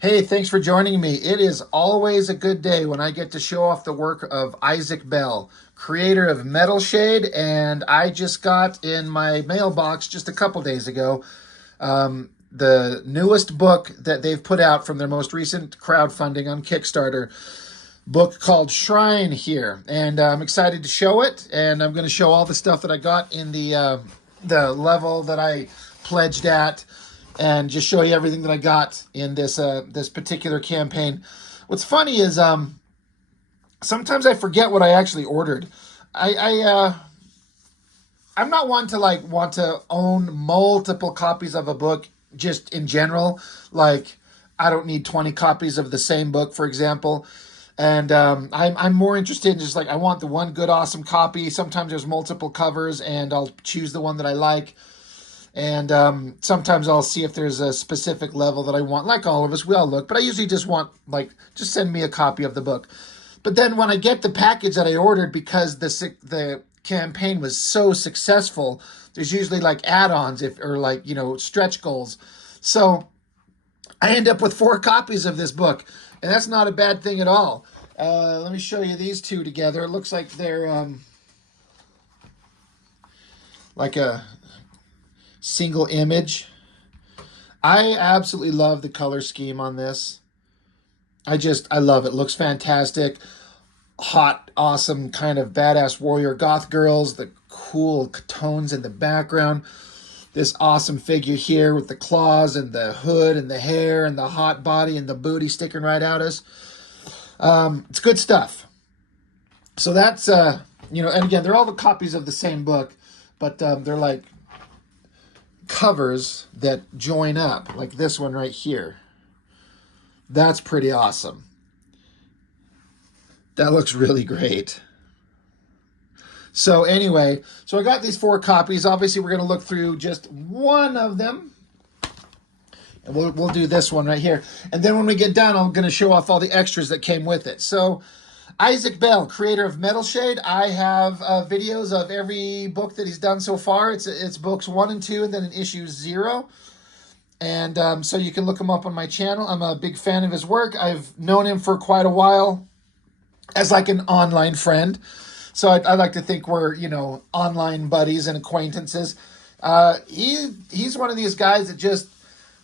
Hey, thanks for joining me. It is always a good day when I get to show off the work of Izik Bell, creator of METALSHADE, and I just got in my mailbox just a couple days ago the newest book that they've put out from their most recent crowdfunding on Kickstarter, book called Shrine here, and I'm excited to show it, and I'm going to show all the stuff that I got in the level that I pledged at, and just show you everything that I got in this particular campaign. What's funny is sometimes I forget what I actually ordered. I'm not one to want to own multiple copies of a book just in general. Like I don't need 20 copies of the same book, for example. And I'm more interested in just like I want the one good, awesome copy. Sometimes there's multiple covers, and I'll choose the one that I like. And sometimes I'll see if there's a specific level that I want. Like all of us, we all look. But I usually just want, like, just send me a copy of the book. But then when I get the package that I ordered, because the campaign was so successful, there's usually like add-ons or like, stretch goals. So I end up with 4 copies of this book. And that's not a bad thing at all. Let me show you these two together. It looks like they're like a single image. I absolutely love the color scheme on this. I love it. Looks fantastic. Hot, awesome, kind of badass warrior goth girls, the cool tones in the background. This awesome figure here with the claws and the hood and the hair and the hot body and the booty sticking right out us. It's good stuff. So that's, and again, they're all the copies of the same book, but they're like covers that join up, like this one right here. That's pretty awesome. That looks really great. So anyway, so I got these 4 copies. Obviously, we're going to look through just one of them. And we'll do this one right here. And then when we get done, I'm going to show off all the extras that came with it. So Izik Bell, creator of METALSHADE. I have videos of every book that he's done so far. It's books 1 and 2, and then in issue 0. And so you can look him up on my channel. I'm a big fan of his work. I've known him for quite a while as like an online friend. So I like to think we're, online buddies and acquaintances. He's one of these guys that just,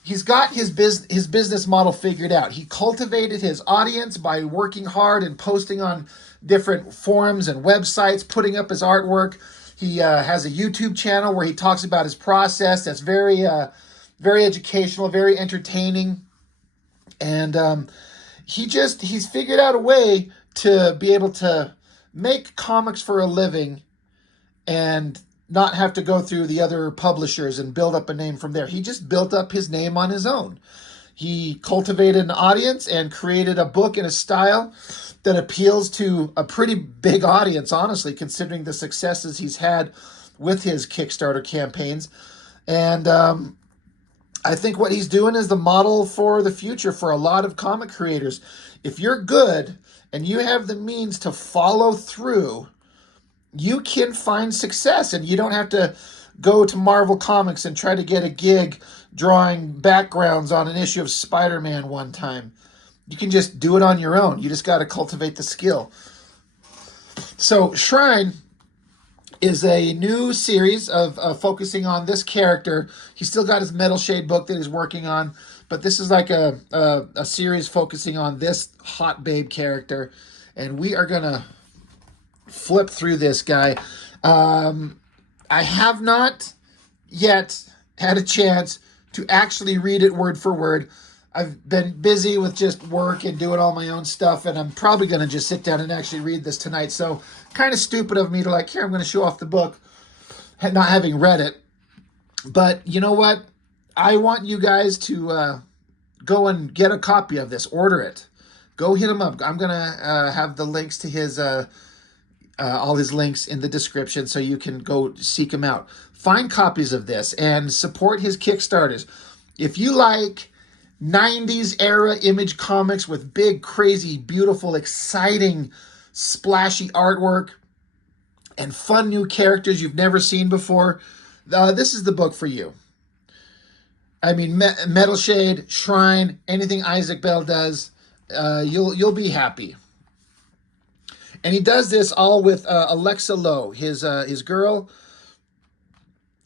he's got his business model figured out. He cultivated his audience by working hard and posting on different forums and websites, putting up his artwork. He has a YouTube channel where he talks about his process. That's very, very educational, very entertaining. And he's figured out a way to be able to make comics for a living and not have to go through the other publishers and build up a name from there. He just built up his name on his own. He cultivated an audience and created a book in a style that appeals to a pretty big audience, honestly, considering the successes he's had with his Kickstarter campaigns. And I think what he's doing is the model for the future for a lot of comic creators. If you're good and you have the means to follow through, you can find success, and you don't have to go to Marvel Comics and try to get a gig drawing backgrounds on an issue of Spider-Man one time. You can just do it on your own. You just got to cultivate the skill. So Shrine is a new series of focusing on this character. He's still got his METALSHADE book that he's working on, but this is like a series focusing on this hot babe character, and we are going to flip through this guy. I have not yet had a chance to actually read it word for word. I've been busy with just work and doing all my own stuff, and I'm probably going to just sit down and actually read this tonight. So kind of stupid of me to like, here, I'm going to show off the book, not having read it. But you know what? I want you guys to go and get a copy of this. Order it. Go hit him up. I'm going to have the links to his all his links in the description so you can go seek him out. Find copies of this and support his Kickstarters. If you like 90s era image comics with big, crazy, beautiful, exciting, splashy artwork and fun new characters you've never seen before, this is the book for you. I mean, METALSHADE, Shrine, anything Izik Bell does, you'll be happy. And he does this all with Alexa Lowe, his girl,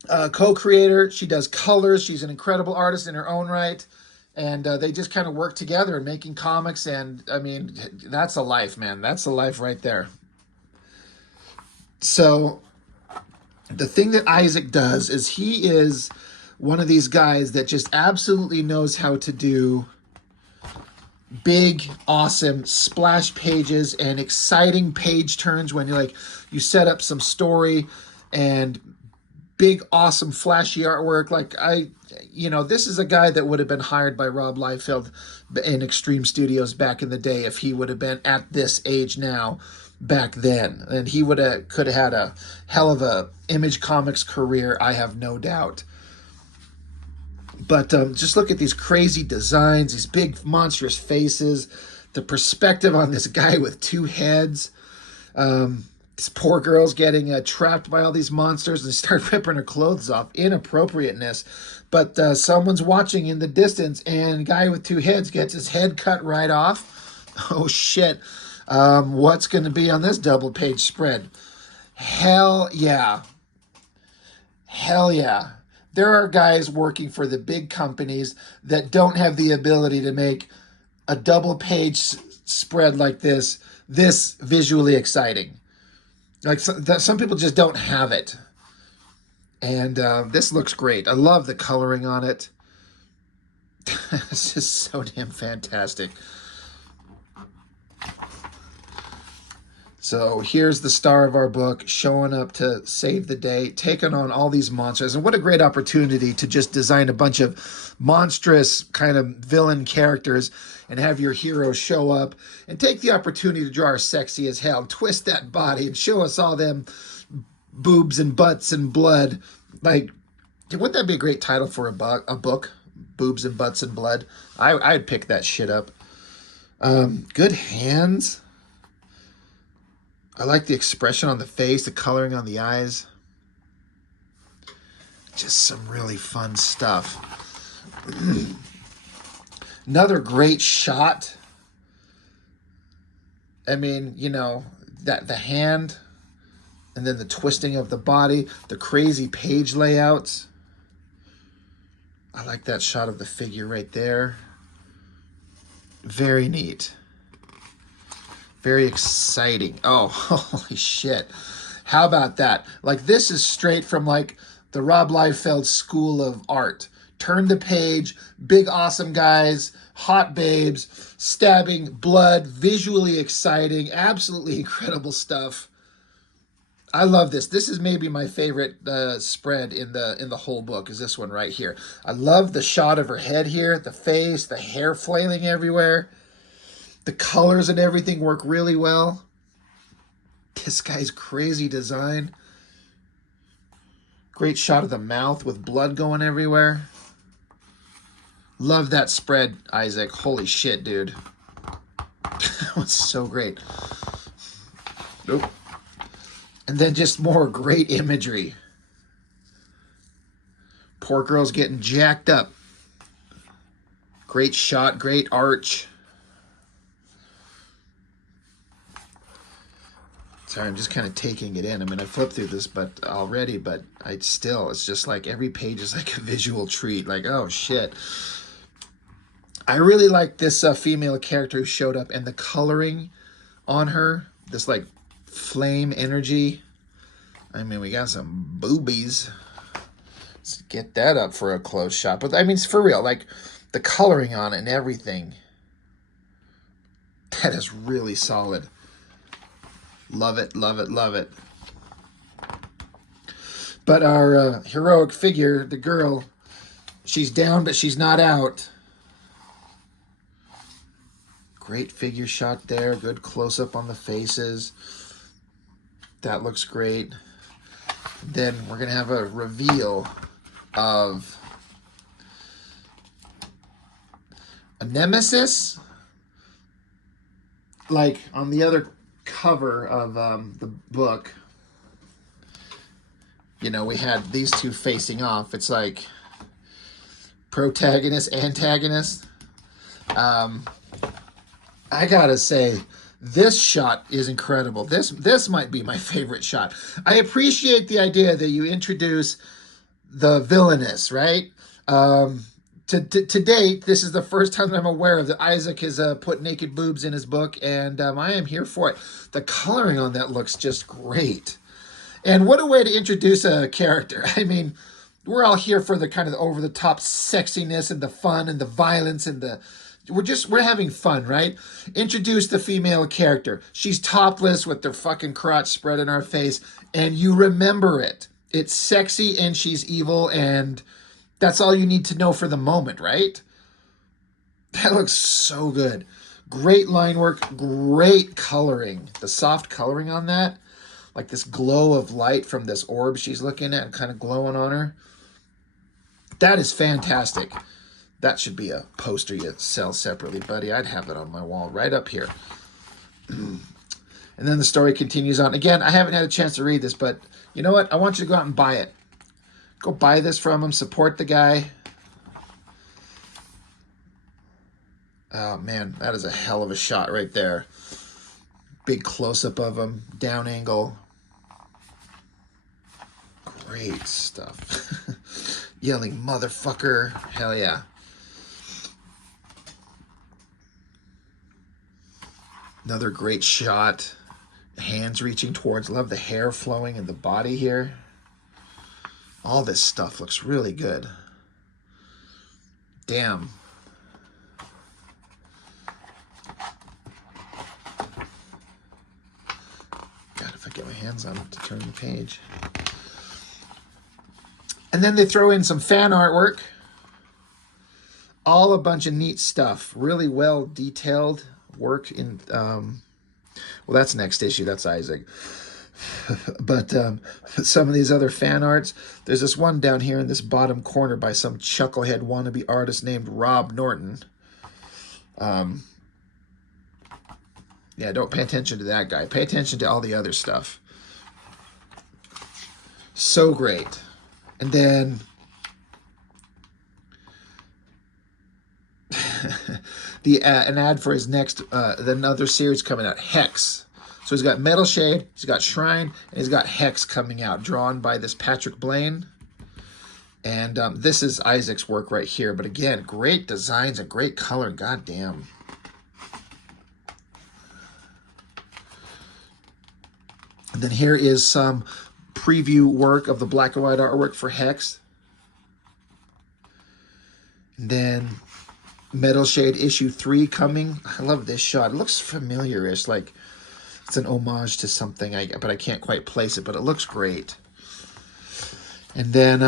co-creator. She does colors. She's an incredible artist in her own right. And they just kind of work together in making comics. And, I mean, that's a life, man. That's a life right there. So the thing that Izik does is he is one of these guys that just absolutely knows how to do big, awesome splash pages and exciting page turns when you set up some story and big, awesome, flashy artwork. Like this is a guy that would have been hired by Rob Liefeld in Extreme Studios back in the day if he would have been at this age now back then. And he could have had a hell of a Image Comics career, I have no doubt. But just look at these crazy designs, these big monstrous faces, the perspective on this guy with two heads. This poor girl's getting trapped by all these monsters and start ripping her clothes off. Inappropriateness. But someone's watching in the distance, and guy with two heads gets his head cut right off. Oh, shit. What's going to be on this double-page spread? Hell yeah. Hell yeah. There are guys working for the big companies that don't have the ability to make a double-page spread like this visually exciting. Like some people just don't have it. And this looks great. I love the coloring on it. This is so damn fantastic. So here's the star of our book showing up to save the day, taking on all these monsters. And what a great opportunity to just design a bunch of monstrous kind of villain characters and have your hero show up and take the opportunity to draw her sexy as hell, twist that body and show us all them boobs and butts and blood. Like, wouldn't that be a great title for a book? Boobs and butts and blood. I'd pick that shit up. Good hands. I like the expression on the face, the coloring on the eyes. Just some really fun stuff. Another great shot. I mean, that the hand and then the twisting of the body, the crazy page layouts. I like that shot of the figure right there. Very neat. Very exciting. Oh, holy shit. How about that? Like, this is straight from, the Rob Liefeld School of Art. Turn the page, big, awesome guys, hot babes, stabbing, blood, visually exciting, absolutely incredible stuff. I love this. This is maybe my favorite spread in the whole book, is this one right here. I love the shot of her head here, the face, the hair flailing everywhere. The colors and everything work really well. This guy's crazy design. Great shot of the mouth with blood going everywhere. Love that spread, Izik. Holy shit, dude. That was so great. Nope. And then just more great imagery. Poor girl's getting jacked up. Great shot, great arch. Sorry, I'm just kind of taking it in. I mean, I flipped through this already, but it's just like every page is like a visual treat. Like, oh, shit. I really like this female character who showed up and the coloring on her. This, flame energy. I mean, we got some boobies. Let's get that up for a close shot. But, I mean, it's for real. The coloring on it and everything. That is really solid. Love it, love it, love it. But our heroic figure, the girl, she's down, but she's not out. Great figure shot there. Good close-up on the faces. That looks great. Then we're going to have a reveal of a nemesis. Like on the other cover of the book, we had these two facing off. It's like protagonist, antagonist. I gotta say, this shot is incredible. This might be my favorite shot. I appreciate the idea that you introduce the villainess, right? To date, this is the first time that I'm aware of that Izik has put naked boobs in his book, and I am here for it. The coloring on that looks just great. And what a way to introduce a character. I mean, we're all here for the kind of over-the-top sexiness and the fun and the violence and the... We're having fun, right? Introduce the female character. She's topless with their fucking crotch spread in our face, and you remember it. It's sexy and she's evil, and that's all you need to know for the moment, right? That looks so good. Great line work, great coloring. The soft coloring on that, like this glow of light from this orb she's looking at and kind of glowing on her. That is fantastic. That should be a poster you sell separately, buddy. I'd have it on my wall right up here. And then the story continues on. Again, I haven't had a chance to read this, but you know what? I want you to go out and buy it. Go buy this from him. Support the guy. Oh, man. That is a hell of a shot right there. Big close-up of him. Down angle. Great stuff. Yelling, motherfucker. Hell yeah. Another great shot. Hands reaching towards. Love the hair flowing in the body here. All this stuff looks really good. Damn. God, if I get my hands on it to turn the page. And then they throw in some fan artwork. All a bunch of neat stuff. Really well detailed work in... well, that's next issue. That's Izik. But some of these other fan arts, there's this one down here in this bottom corner by some chucklehead wannabe artist named Rob Norton. Yeah, don't pay attention to that guy. Pay attention to all the other stuff. So great. And then an ad for his next another series coming out, Hex. So he's got METALSHADE, he's got Shrine, and he's got Hex coming out, drawn by this Patrick Blaine. And this is Izik's work right here. But again, great designs and great color. God damn. And then here is some preview work of the black and white artwork for Hex. And then METALSHADE issue 3 coming. I love this shot. It looks familiar-ish, like it's an homage to something, but I can't quite place it, but it looks great. And then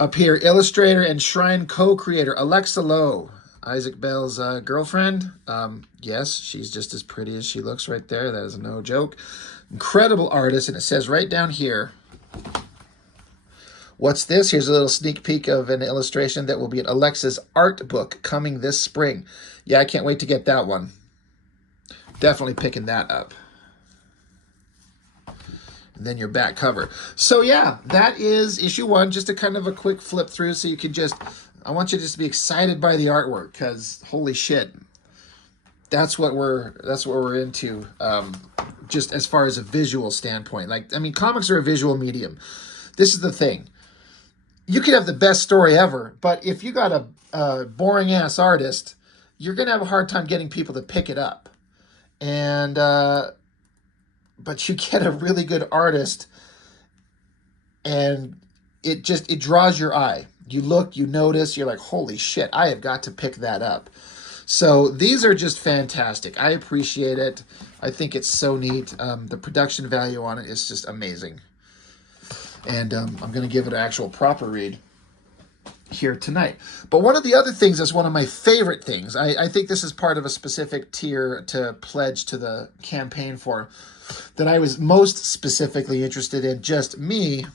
up here, illustrator and Shrine co-creator Alexa Lowe, Izik Bell's girlfriend. Yes, she's just as pretty as she looks right there. That is no joke. Incredible artist, and it says right down here, what's this? Here's a little sneak peek of an illustration that will be in Alexa's art book coming this spring. Yeah, I can't wait to get that one. Definitely picking that up. And then your back cover. So yeah, that is issue 1. Just a kind of a quick flip through so you can just, I want you just to be excited by the artwork because holy shit. That's what we're into, just as far as a visual standpoint. Like, I mean, comics are a visual medium. This is the thing. You could have the best story ever, but if you got a boring-ass artist, you're going to have a hard time getting people to pick it up. And but you get a really good artist, and it draws your eye. You look, you notice, you're like, holy shit, I have got to pick that up. So these are just fantastic. I appreciate it. I think it's so neat. The production value on it is just amazing. And I'm going to give it an actual proper read here tonight. But one of the other things that's one of my favorite things, I think this is part of a specific tier to pledge to the campaign for, that I was most specifically interested in, just me.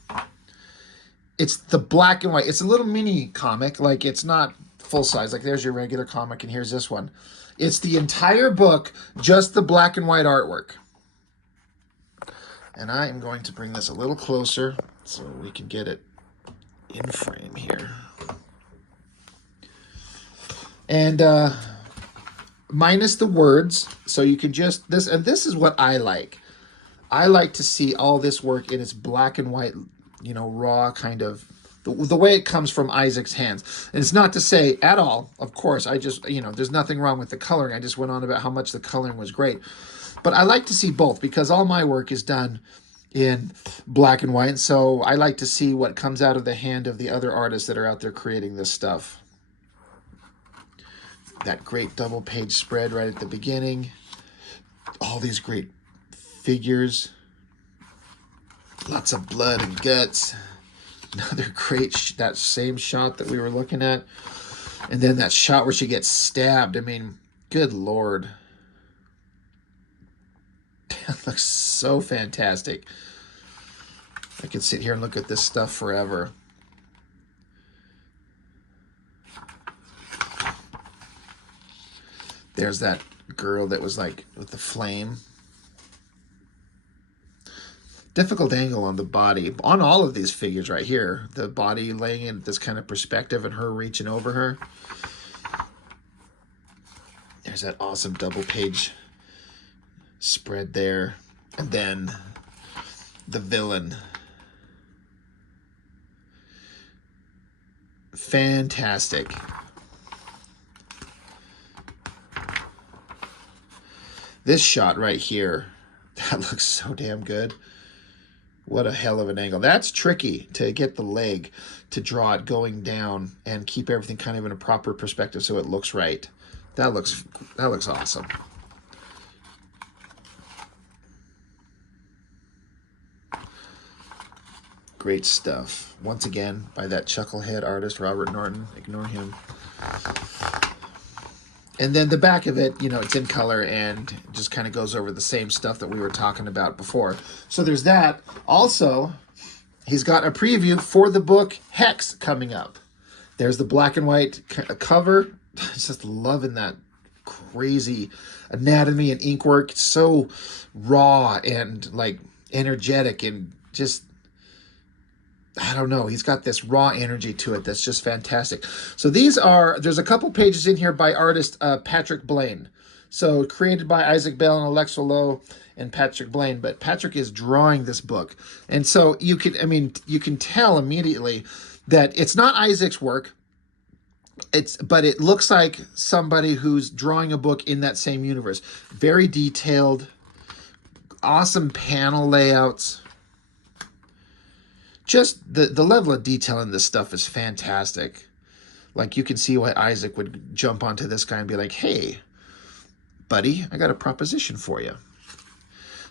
It's the black and white. It's a little mini comic. Like, it's not full size. Like, there's your regular comic, and here's this one. It's the entire book, just the black and white artwork. And I am going to bring this a little closer so we can get it in frame here. And minus the words, so you can just, this is what I like. I like to see all this work in its black and white, you know, raw kind of, the way it comes from Izik's hands. And it's not to say at all, of course, I just, you know, there's nothing wrong with the coloring. I just went on about how much the coloring was great. But I like to see both because all my work is done in black and white. So I like to see what comes out of the hand of the other artists that are out there creating this stuff. That great double page spread right at the beginning. All these great figures. Lots of blood and guts. Another great, that same shot that we were looking at. And then that shot where she gets stabbed. I mean, good Lord. That looks so fantastic. I could sit here and look at this stuff forever. There's that girl that was like with the flame. Difficult angle on the body. On all of these figures right here. The body laying in this kind of perspective and her reaching over her. There's that awesome double page spread there. And then the villain. Fantastic. This shot right here, that looks so damn good. What a hell of an angle. That's tricky to get the leg to draw it going down and keep everything kind of in a proper perspective so it looks right. That looks awesome. Great stuff. Once again, by that chucklehead artist, Robert Norton. Ignore him. And then the back of it, you know, it's in color and it just kind of goes over the same stuff that we were talking about before. So there's that. Also, he's got a preview for the book Hex coming up. There's the black and white cover. Just loving that crazy anatomy and ink work. It's so raw and like energetic and just, I don't know. He's got this raw energy to it that's just fantastic. So there's a couple pages in here by artist Patrick Blaine. So created by Izik Bell and Alexa Lowe and Patrick Blaine. But Patrick is drawing this book. And so you can tell immediately that it's not Izik's work. But it looks like somebody who's drawing a book in that same universe. Very detailed, awesome panel layouts. Just the level of detail in this stuff is fantastic. Like you can see why Izik would jump onto this guy and be like, hey, buddy, I got a proposition for you.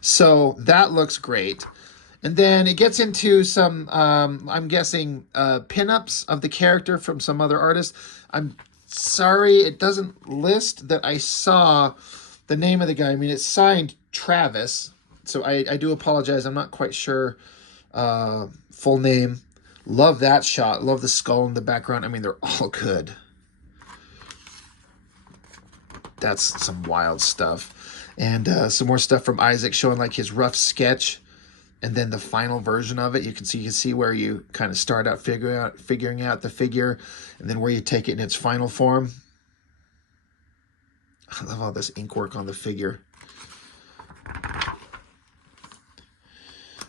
So that looks great. And then it gets into some, I'm guessing, pinups of the character from some other artists. I'm sorry, it doesn't list that I saw the name of the guy. I mean, it's signed Travis. So I do apologize. I'm not quite sure full name. Love that shot. Love the skull in the background. I mean, they're all good. That's some wild stuff. And some more stuff from Izik showing like his rough sketch and then the final version of it. You can see where you kind of start out figuring out the figure and then where you take it in its final form. I love all this ink work on the figure.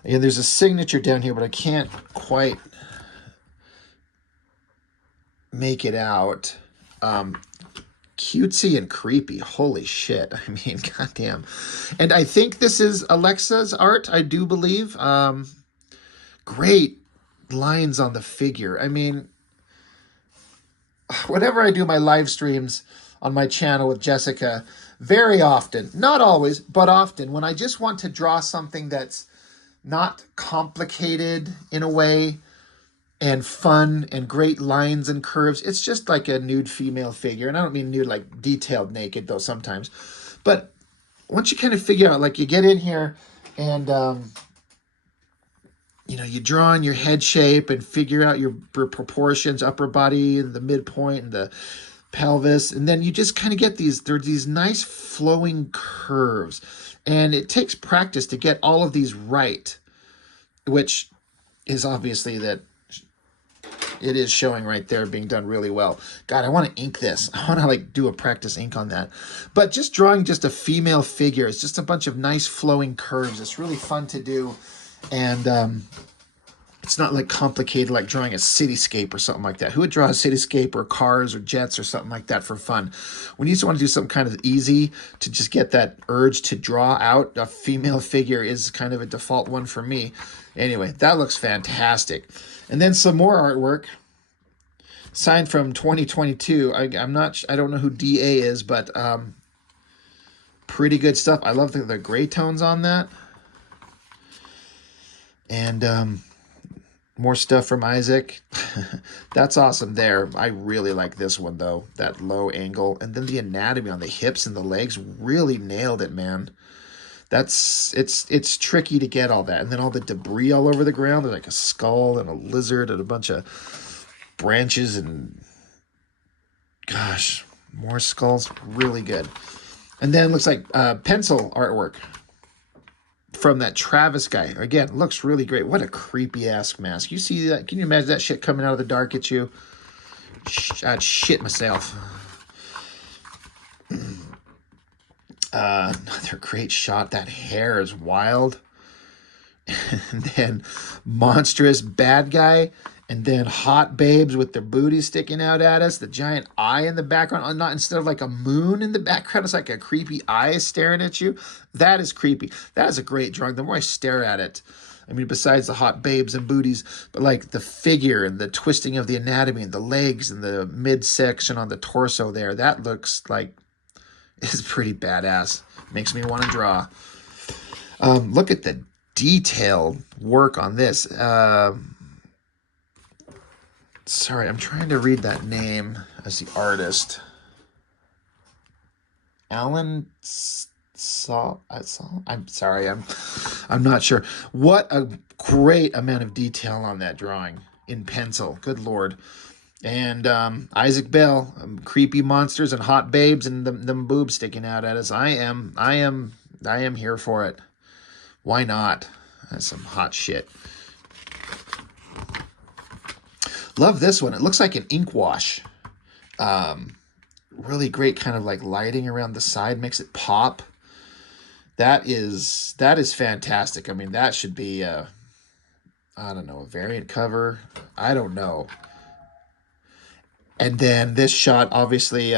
And there's a signature down here, but I can't quite make it out. Cutesy and creepy. Holy shit. I mean, goddamn. And I think this is Alexa's art, I do believe. Great lines on the figure. I mean, whenever I do my live streams on my channel with Jessica, very often, not always, but often, when I just want to draw something that's not complicated in a way and fun and great lines and curves. It's just like a nude female figure. And I don't mean nude like detailed naked though sometimes. But once you kind of figure out, like you get in here and, you know, you draw in your head shape and figure out your proportions, upper body and the midpoint and the pelvis. And then you just kind of get these nice flowing curves. And it takes practice to get all of these right, which is obviously that it is showing right there, being done really well. God, I want to ink this. I want to like do a practice ink on that. But just drawing just a female figure, it's just a bunch of nice flowing curves. It's really fun to do. And it's not like complicated like drawing a cityscape or something like that. Who would draw a cityscape or cars or jets or something like that for fun? When you just want to do something kind of easy to just get that urge to draw out a female figure is kind of a default one for me. Anyway, that looks fantastic. And then some more artwork. Signed from 2022. I don't know who DA is, but pretty good stuff. I love the gray tones on that. And more stuff from Izik. That's awesome there. I really like this one, though. That low angle. And then the anatomy on the hips and the legs really nailed it, man. It's tricky to get all that. And then all the debris all over the ground. There's like a skull and a lizard and a bunch of branches and... Gosh, more skulls. Really good. And then it looks like pencil artwork from that Travis guy. Again, looks really great. What a creepy-ass mask. You see that? Can you imagine that shit coming out of the dark at you? I'd shit myself. Another great shot. That hair is wild. And then monstrous bad guy. And then hot babes with their booties sticking out at us. The giant eye in the background. Not instead of like a moon in the background, it's like a creepy eye staring at you. That is creepy. That is a great drawing. The more I stare at it, I mean, besides the hot babes and booties, but like the figure and the twisting of the anatomy and the legs and the midsection on the torso there, that looks like it's pretty badass. Makes me want to draw. Look at the detailed work on this. Sorry, I'm trying to read that name as the artist. Alan I'm sorry, I'm not sure. What a great amount of detail on that drawing in pencil. Good Lord. And Izik Bell, creepy monsters and hot babes and them boobs sticking out at us. I am here for it. Why not? That's some hot shit. Love this one. It looks like an ink wash. Really great kind of like lighting around the side. Makes it pop. That is fantastic. I mean, that should be, I don't know, a variant cover. I don't know. And then this shot, obviously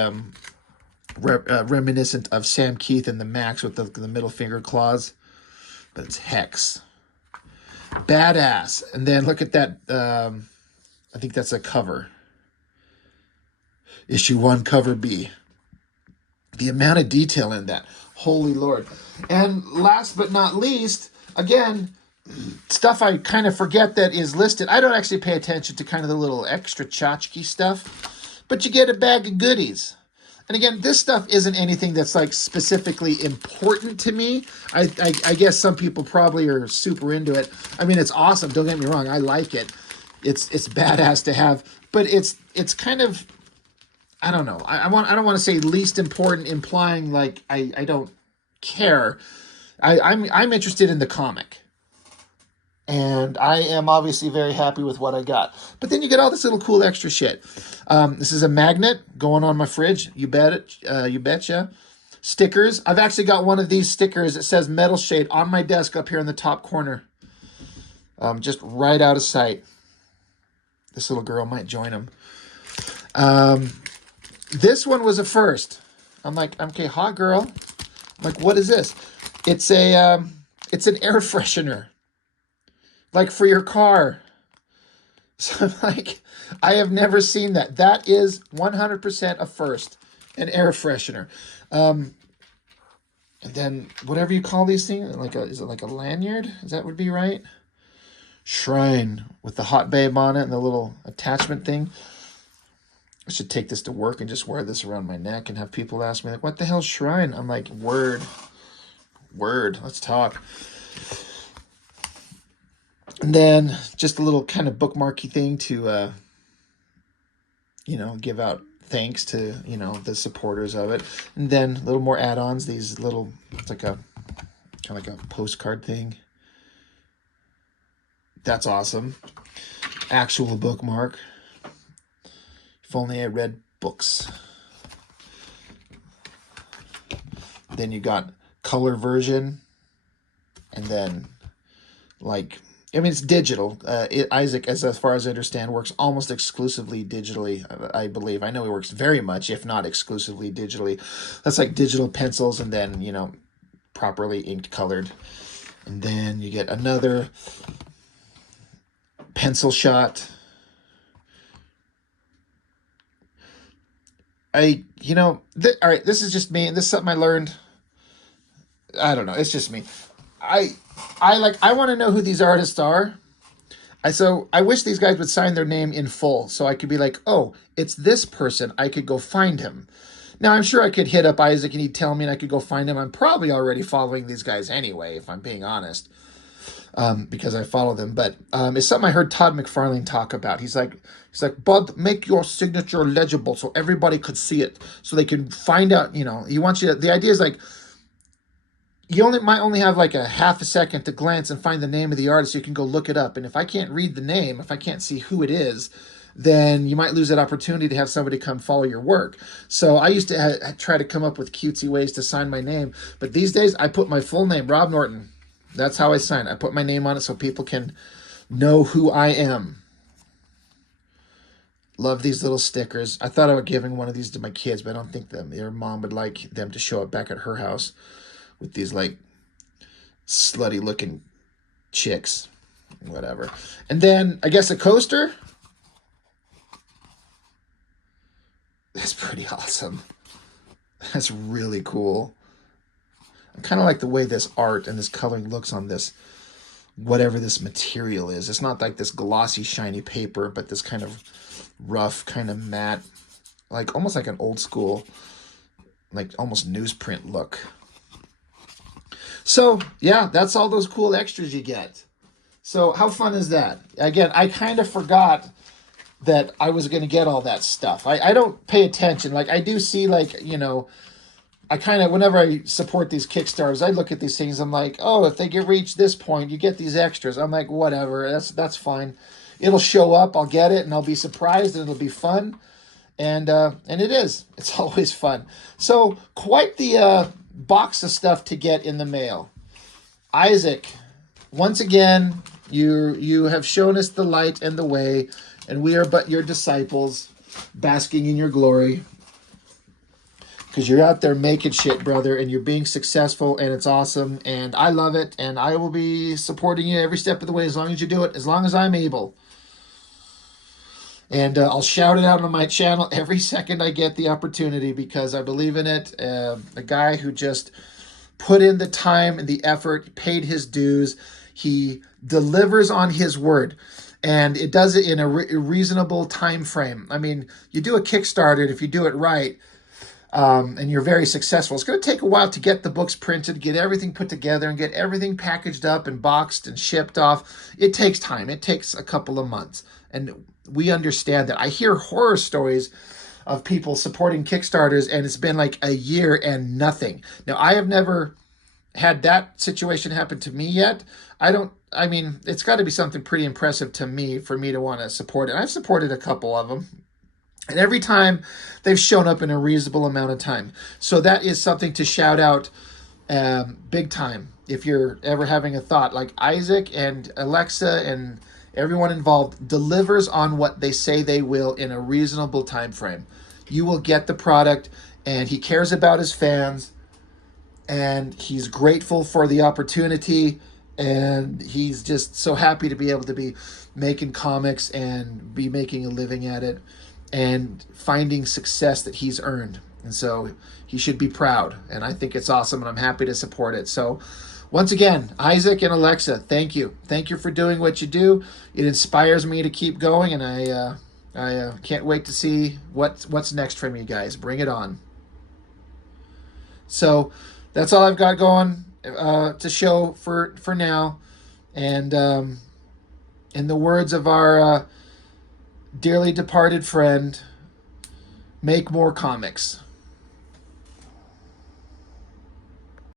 reminiscent of Sam Keith and the Max with the middle finger claws. But it's Hex. Badass. And then look at that... I think that's a cover. Issue 1, cover B. The amount of detail in that. Holy Lord. And last but not least, again, stuff I kind of forget that is listed. I don't actually pay attention to kind of the little extra tchotchke stuff. But you get a bag of goodies. And again, this stuff isn't anything that's like specifically important to me. I guess some people probably are super into it. I mean, it's awesome. Don't get me wrong. I like it. It's badass to have, but it's kind of, I don't know. I don't want to say least important, implying like I don't care. I'm interested in the comic, and I am obviously very happy with what I got. But then you get all this little cool extra shit. This is a magnet going on my fridge. You bet it. You betcha. Stickers. I've actually got one of these stickers that says METALSHADE on my desk up here in the top corner, just right out of sight. This little girl might join him. This one was a first. I'm like, okay, hot girl. I'm like, what is this? It's an air freshener, like for your car. So I'm like, I have never seen that. That is 100% a first, an air freshener. And then whatever you call these things, is it like a lanyard? Is that would be right? Shrine with the hot babe on it and the little attachment thing. I should take this to work and just wear this around my neck and have people ask me, like, what the hell's Shrine? I'm like, word, let's talk. And then just a little kind of bookmarky thing to, give out thanks to, the supporters of it. And then a little more add-ons, these little, it's like a, kind of like a postcard thing. That's awesome. Actual bookmark. If only I read books. Then you got color version, and then like, I mean, it's digital. Izik, as far as I understand, works almost exclusively digitally, I believe. I know he works very much, if not exclusively digitally. That's like digital pencils, and then, you know, properly inked colored. And then you get another pencil shot. You know, all right, this is just me. This is something I learned. I don't know. It's just me. I want to know who these artists are. So I wish these guys would sign their name in full so I could be like, oh, it's this person. I could go find him. Now, I'm sure I could hit up Izik and he'd tell me and I could go find him. I'm probably already following these guys anyway, if I'm being honest, because I follow them. But it's something I heard Todd McFarlane talk about. He's like, Bud, make your signature legible so everybody could see it, so they can find out, you know, he wants you to, the idea is like, you might only have like a half a second to glance and find the name of the artist so you can go look it up. And if I can't read the name, if I can't see who it is, then you might lose that opportunity to have somebody come follow your work. So I used to try to come up with cutesy ways to sign my name. But these days, I put my full name, Rob Norton. That's how I sign. I put my name on it so people can know who I am. Love these little stickers. I thought about giving one of these to my kids, but I don't think their mom would like them to show up back at her house with these like slutty looking chicks, whatever. And then I guess a coaster. That's pretty awesome. That's really cool. I kind of like the way this art and this coloring looks on this, whatever this material is. It's not like this glossy, shiny paper, but this kind of rough, kind of matte, like almost like an old school, like almost newsprint look. So, yeah, that's all those cool extras you get. So, how fun is that? Again, I kind of forgot that I was going to get all that stuff. I don't pay attention. Like, I do see, like, you know, I kind of, whenever I support these Kickstarters, I look at these things, I'm like, oh, if they reach this point, you get these extras. I'm like, whatever, that's fine. It'll show up, I'll get it, and I'll be surprised, and it'll be fun. And it is. It's always fun. So, quite the box of stuff to get in the mail. Izik, once again, you have shown us the light and the way, and we are but your disciples, basking in your glory, because you're out there making shit, brother, and you're being successful, and it's awesome, and I love it, and I will be supporting you every step of the way as long as you do it, as long as I'm able. And I'll shout it out on my channel every second I get the opportunity, because I believe in it. A guy who just put in the time and the effort, paid his dues. He delivers on his word, and it does it in a reasonable time frame. I mean, you do a Kickstarter, and if you do it right, and you're very successful, it's going to take a while to get the books printed, get everything put together, and get everything packaged up and boxed and shipped off. It takes time. It takes a couple of months. And we understand that. I hear horror stories of people supporting Kickstarters, and it's been like a year and nothing. Now, I have never had that situation happen to me yet. I mean, it's got to be something pretty impressive to me for me to want to support it. I've supported a couple of them, and every time they've shown up in a reasonable amount of time. So that is something to shout out big time. If you're ever having a thought, like Izik and Alexa and everyone involved delivers on what they say they will in a reasonable time frame. You will get the product, and he cares about his fans, and he's grateful for the opportunity, and he's just so happy to be able to be making comics and be making a living at it and finding success that he's earned. And so he should be proud, and I think it's awesome, and I'm happy to support it. So once again, Izik and Alexa, thank you. Thank you for doing what you do. It inspires me to keep going, and I can't wait to see what's next from you guys. Bring it on. So that's all I've got going to show for now. And in the words of our dearly departed friend, make more comics.